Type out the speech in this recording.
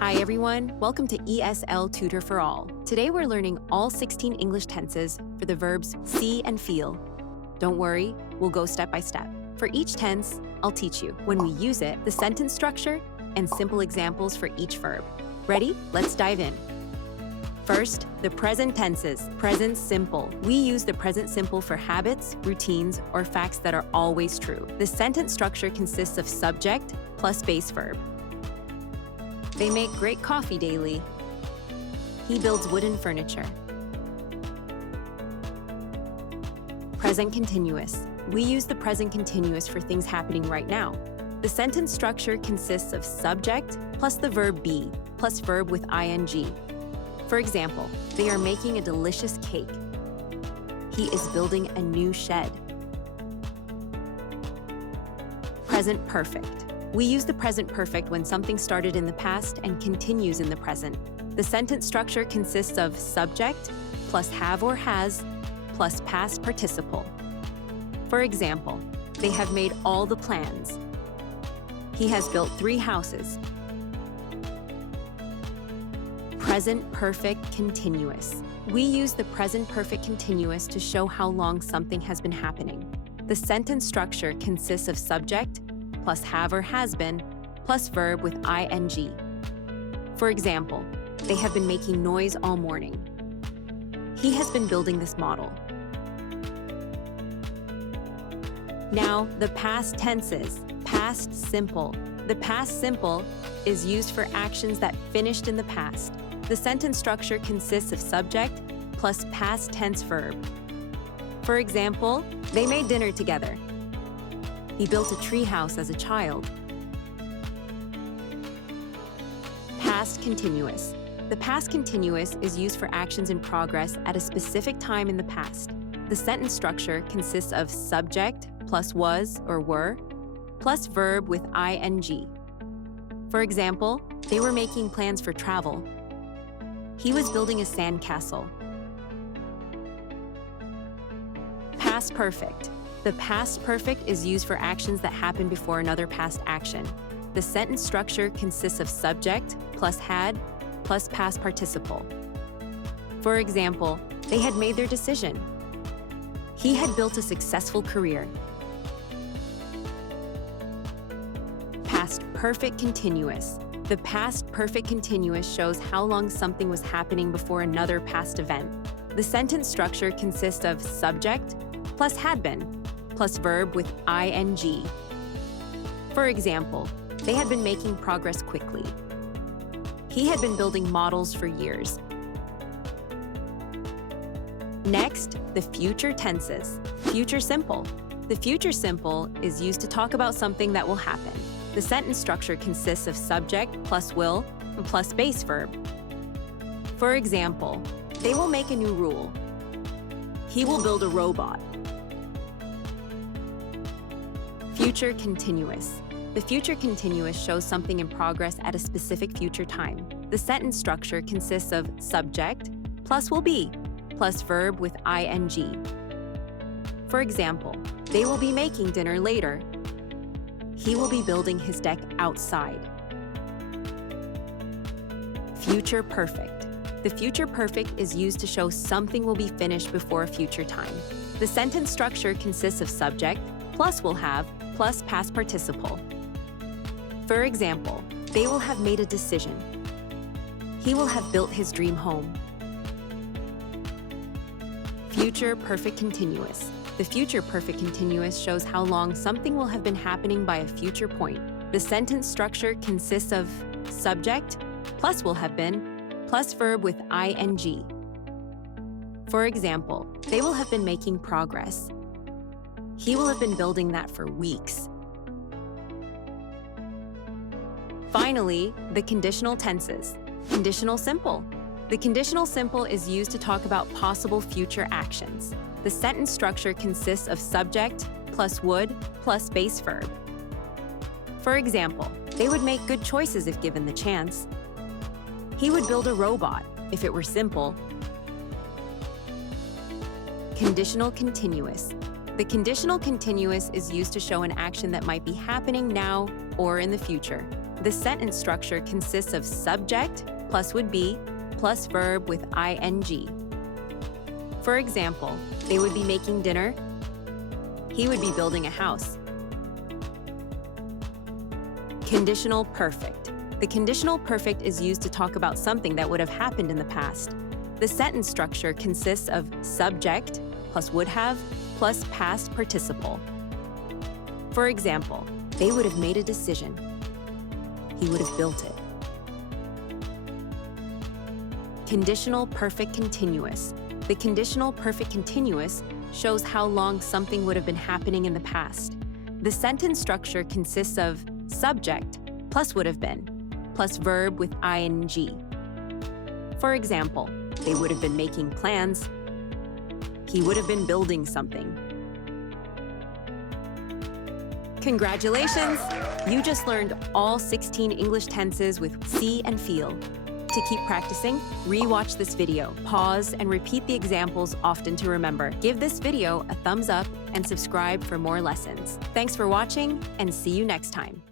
Hi everyone, welcome to ESL Tutor for All. Today we're learning all 16 English tenses for the verbs see and feel. Don't worry, we'll go step by step. For each tense, I'll teach you when we use it, the sentence structure, and simple examples for each verb. Ready? Let's dive in. First, the present tenses. Present simple. We use the present simple for habits, routines, or facts that are always true. The sentence structure consists of subject plus base verb. They make great coffee daily. He builds wooden furniture. Present continuous. We use the present continuous for things happening right now. The sentence structure consists of subject plus the verb be plus verb with ing. For example, they are making a delicious cake. He is building a new shed. Present perfect. We use the present perfect when something started in the past and continues in the present. The sentence structure consists of subject plus have or has plus past participle. For example, they have made all the plans. He has built 3 houses. Present perfect continuous. We use the present perfect continuous to show how long something has been happening. The sentence structure consists of subject plus have or has been plus verb with ing. For example, they have been making noise all morning. He has been building this model. Now, the past tenses. Past simple. The past simple is used for actions that finished in the past. The sentence structure consists of subject plus past tense verb. For example, they made dinner together. He built a tree house as a child. Past continuous. The past continuous is used for actions in progress at a specific time in the past. The sentence structure consists of subject plus was or were plus verb with ing. For example, they were making plans for travel. He was building a sandcastle. Past perfect. The past perfect is used for actions that happen before another past action. The sentence structure consists of subject plus had plus past participle. For example, they had made their decision. He had built a successful career. Past perfect continuous. The past perfect continuous shows how long something was happening before another past event. The sentence structure consists of subject plus had been plus verb with ing. For example, they had been making progress quickly. He had been building models for years. Next, the future tenses. Future simple. The future simple is used to talk about something that will happen. The sentence structure consists of subject plus will plus base verb. For example, they will make a new rule. He will build a robot. Future continuous. The future continuous shows something in progress at a specific future time. The sentence structure consists of subject plus will be plus verb with ing. For example, they will be making dinner later. He will be building his deck outside. Future perfect. The future perfect is used to show something will be finished before a future time. The sentence structure consists of subject plus will have plus past participle. For example, they will have made a decision. He will have built his dream home. Future perfect continuous. The future perfect continuous shows how long something will have been happening by a future point. The sentence structure consists of subject plus will have been plus verb with ing. For example, they will have been making progress. He will have been building that for weeks. Finally, the conditional tenses. Conditional simple. The conditional simple is used to talk about possible future actions. The sentence structure consists of subject plus would plus base verb. For example, they would make good choices if given the chance. He would build a robot if it were simple. Conditional continuous. The conditional continuous is used to show an action that might be happening now or in the future. The sentence structure consists of subject plus would be plus verb with ing. For example, they would be making dinner. He would be building a house. Conditional perfect. The conditional perfect is used to talk about something that would have happened in the past. The sentence structure consists of subject plus would have plus past participle. For example, they would have made a decision. He would have built it. Conditional perfect continuous. The conditional perfect continuous shows how long something would have been happening in the past. The sentence structure consists of subject plus would have been plus verb with ing. For example, they would have been making plans. He would have been building something. Congratulations! You just learned all 16 English tenses with see and feel. To keep practicing, re-watch this video, pause, and repeat the examples often to remember. Give this video a thumbs up and subscribe for more lessons. Thanks for watching, and see you next time.